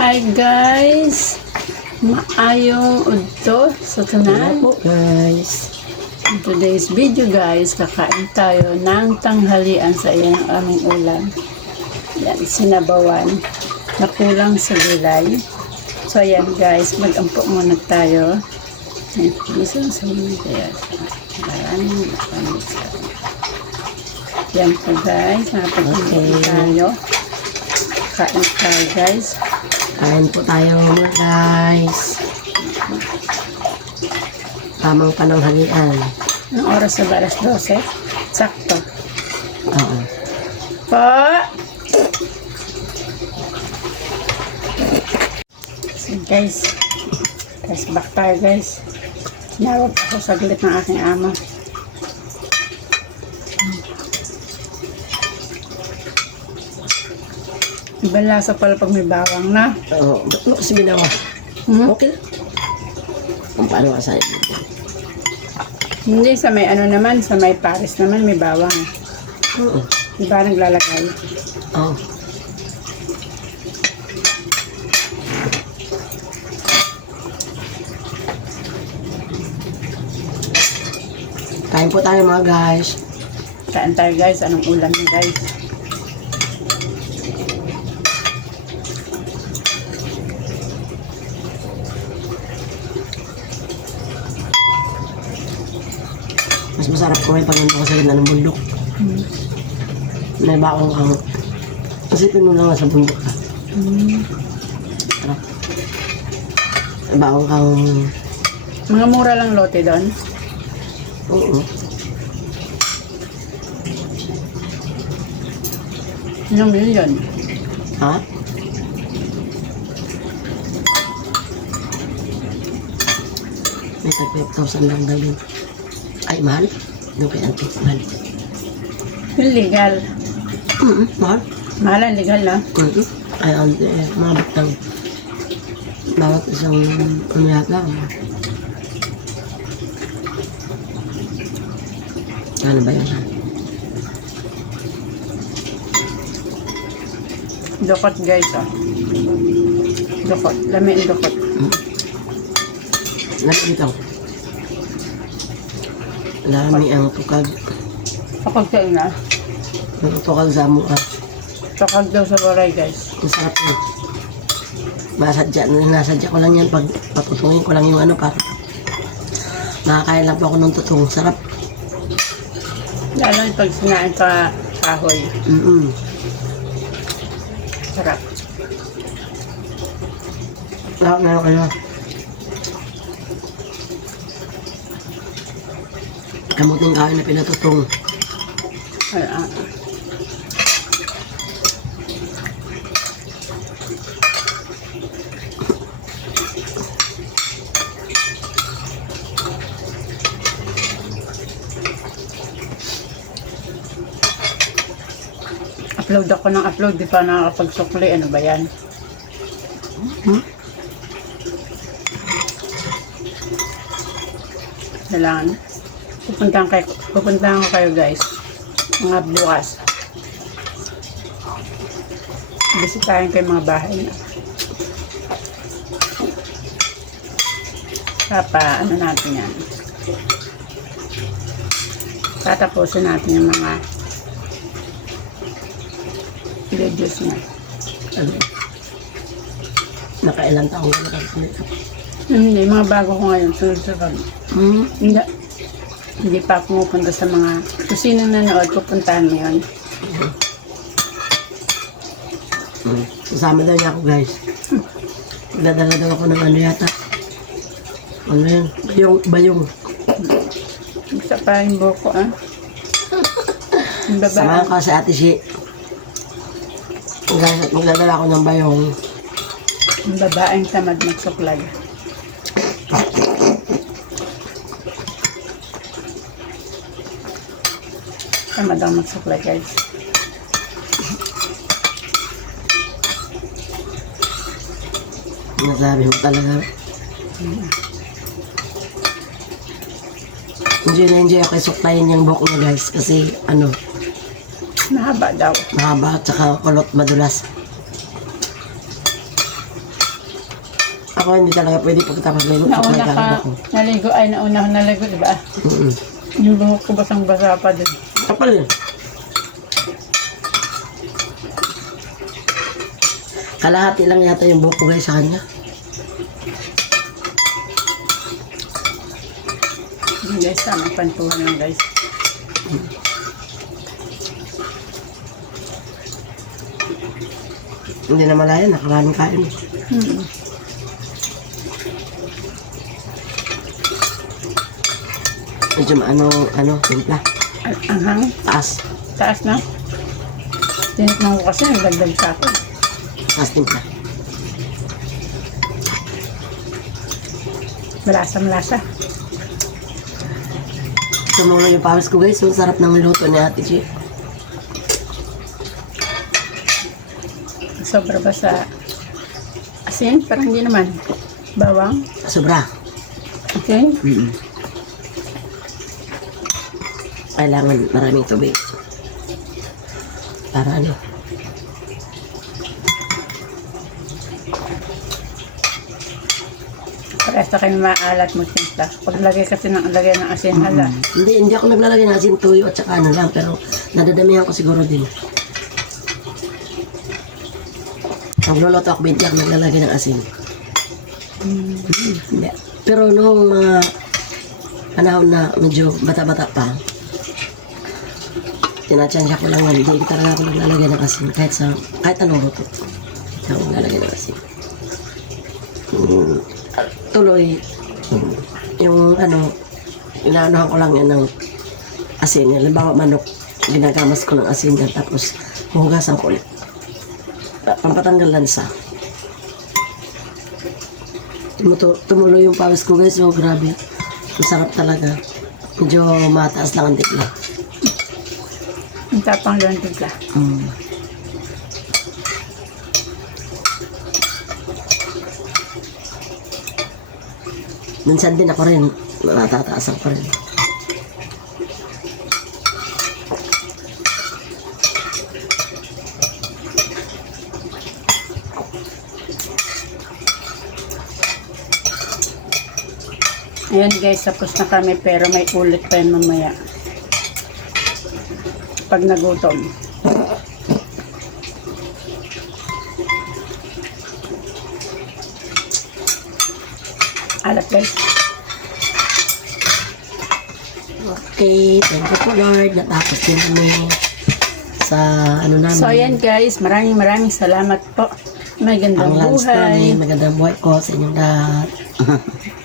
Hi guys! Maayong udto sa tanan. po guys. In today's video guys, kakain tayo ng tanghalian sa iyan ang aming ulam. Yan, sinabawan na kulang sa gulay. So ayan guys, mag-ampo muna tayo. Gusto sa mga kaya. Maraming maraming salamat. Yan po guys, napag-ampo Okay. tayo. Kain tayo guys. Kain po tayo mga guys. Tamang pananghalian. Ang oras sa baras 12. Sakto. Oo. Po! So guys, guys, back tayo guys. Sinawag ako saglit ng aking ama. Ibang lasa pala pag may bawang na. Oo. Ba't mo kasi ginawa? Hmm? Okay. Kung paano ka sa'yo. Hindi, sa may ano naman, sa may Paris naman may bawang. Oo. Diba naglalagay? Oo. Kain po tayo mga guys. Kain tayo guys, anong ulam niyo guys? Masarap kumain pag nandun ka sa gitna ng bundok. Hmm. May bakong kang... Isipin mo lang na sa bundok ka. Hmm. Sarap. May bakong kang... Mga mura lang lote doon. Oo. Ilang million? Ha? May tag 5,000 lang daw yun. Mahal? Doon kay Auntie, mahal. Illegal. Mm mahal. Mahal ang legal na. Mm Ay, Auntie, eh, mabot ng bawat isang ano yata. Ano ba yun? ha? Dukot guys, oh. Dukot. Lami ang dukot. Nandito. Lami ang tukag. Kapag kayo na, Ang tukag sa mukha. tukag daw sa baray guys. Masarap yun. Masadya, nasadya ko lang yan pag patutungin ko lang yung ano para nakakain lang po ako ng tutong. Sarap. Lalo yung pag sinain ka kahoy. Mm-mm. Sarap. Sarap na kayo. Kamuting kain na pinatutong. Ay, ah. Upload ako ng upload, di pa nakakapagsukli. Ano ba yan? Hmm? Kailangan. Pupuntahan, kayo, pupuntahan ko kayo guys. Mga bukas. Bisitahin ko yung mga bahay na. Papa, ano natin yan? Tatapusin natin yung mga videos niya. Ano? Nakailan taong ka nakakalit. Hindi, mga bago ko ngayon, sunod-sunod. Hmm? Hindi, hindi pa ako pupunta sa mga, kung sino nanood, pupuntahan mo yun. Kasama daw niya ako guys. Dadala daw ako ng ano yata. Ano yun? Bayong, bayong. Isa pa yung buko, ah. Yung Samahan ko si Ate Shi. Guys, magdadala ako ng bayong. Yung babaeng tamad magsuklay. Tamad ang magsuklay, guys. Nasabi mo talaga. Enjoy na enjoy ako suklayin yung buhok niya guys. Kasi ano, Mahaba daw. mahaba at saka kulot madulas. Ako hindi talaga pwede pagkatapos ligo. Nauna ka, naligo, ay nauna ka naligo, di ba? Mm-mm. Yung buhok ko basang-basa pa din. Kapal yun. Kalahati lang yata yung buhok ko guys sa kanya. Yun, guys, tama, pantuhan lang guys. Hindi na malaya, nakaraming kain. Hmm. Medyo ano, ano, timpla. Ang anghang, Taas. taas na. Tinitnan ko kasi, nagdagdag sa akin. Taas timpla. Malasa-malasa. Tumulo yung pawis ko guys. Ang sarap ng luto ni Ate Chi. Sobra ba sa asin? Parang hindi naman. Bawang. Sobra. Okay. Mm Kailangan maraming tubig. Para ano? Parehas na kayo maalat mo timpla. Paglagay kasi ng lagay ng asin, hala. Hindi, hindi ako naglalagay ng asin tuyo at saka ano lang. Pero nadadamihan ko siguro din. Pag luluto ako, hindi ako naglalagay ng asin. Mm, Hindi. Pero noong mga panahon na medyo bata-bata pa, tinatsansya ko lang yan. Hindi talaga ako naglalagay ng asin. Kahit sa, kahit anong luto. Hindi ako naglalagay ng asin. Mm, at tuloy, mm, yung ano, inaanohan ko lang yan ng asin. Halimbawa manok, ginagamas ko ng asin yan. Tapos, huhugasan ko ulit. Ah, Pampatanggal lansa. Tumuto, tumulo yung pawis ko guys. Oh, grabe. Ang sarap talaga. Medyo mataas lang ang tikla. Ang tapang lang timpla. Mm. Minsan din ako rin, natataasan ko rin. Ayan guys, tapos na kami pero may ulit pa yun mamaya. Pag nagutom. Alat guys. Okay, thank you po Lord. Natapos din kami sa ano namin. So ayan guys, maraming maraming salamat po. May ang gandang lunch namin. buhay. Magandang buhay ko sa inyong lahat.